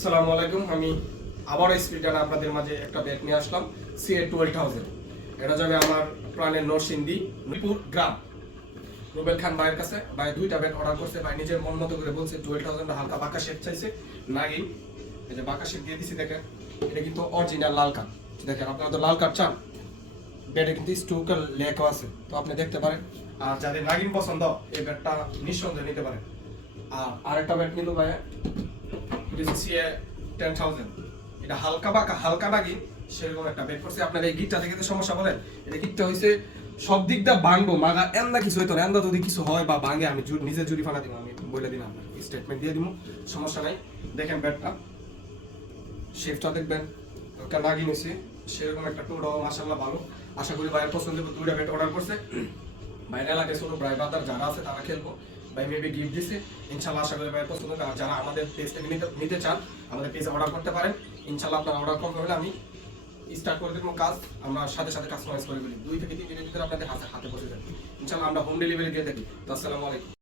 আসসালামু আলাইকুম। আমি আবার স্পিডার আপনাদের মাঝে একটা ব্যাট নিয়ে আসলাম সিএ 12,000। এটা যাবে আমার প্রাণের নরসিংদী মিরপুর গ্রাম রুবেল খান ভাইয়ের কাছে। ভাই দুইটা ব্যাট অর্ডার করছে, ভাই নিজের মন মতো করে বলছে 12,000 হালকা বাঁকা শেপ চাইছে। নাগিন এই যে বাঁকা শেপ দিয়ে দিছি, দেখেন এটা কিন্তু অরিজিনাল লাল কাঠ। দেখেন আপনারা তো লাল কাঠ চান, ব্যাটে কিন্তু স্টুকার লেখা আছে, তো আপনি দেখতে পারেন। আর যাদের নাগিন পছন্দ এই ব্যাটটা নিঃসন্দেহে নিতে পারেন। আর আরেকটা ব্যাট নিল ভাই, এটা সিএ 10,000। এটা হালকা বাঁকা হালকা নাগিন সেরকম একটা ব্যাট করছে। আপনার এই গিটটা থেকে সমস্যা বলেন, এটা গিটটা হয়েছে সব দিক দিয়ে ভাঙবো মাগা এন্দা কিছু হইতো না। এন্দা যদি কিছু হয় বা ভাঙে আমি নিজে জরিমানা দিব, আমি বলে দিন, আপনার স্টেটমেন্ট দিয়ে দিব, সমস্যা নাই। দেখেন ব্যাটটা শেপটা দেখবেন, একটা নাগিন হয়েছে সেরকম একটা টোড়াও মাশাআল্লাহ ভালো। আশা করি ভাইয়ের পছন্দ হবে। দুইটা ব্যাট অর্ডার করছে, বাইরে এলাকায় ছোট ভাই বাদার যারা আছে তারা খেলবো। ভাই মেবি গিফট দিছে, ইনশাল্লাহ আশা করি ভাইয়ের পছন্দ হবে। আর যারা আমাদের পেজ থেকে নিতে চান আমাদের পেজে অর্ডার করতে পারেন। ইনশাল্লাহ আপনারা অর্ডার করতে হলে আমি স্টার্ট করে দেবো কাজ, আমরা সাথে সাথে কাস্টমাইজ করে ফেলি। 2 থেকে 3 দিনের ভিতরে আপনাদের হাতে পৌঁছে যাবে ইনশাল্লাহ। আমরা হোম ডেলিভারি দিয়ে থাকি। তো আসসালামু আলাইকুম।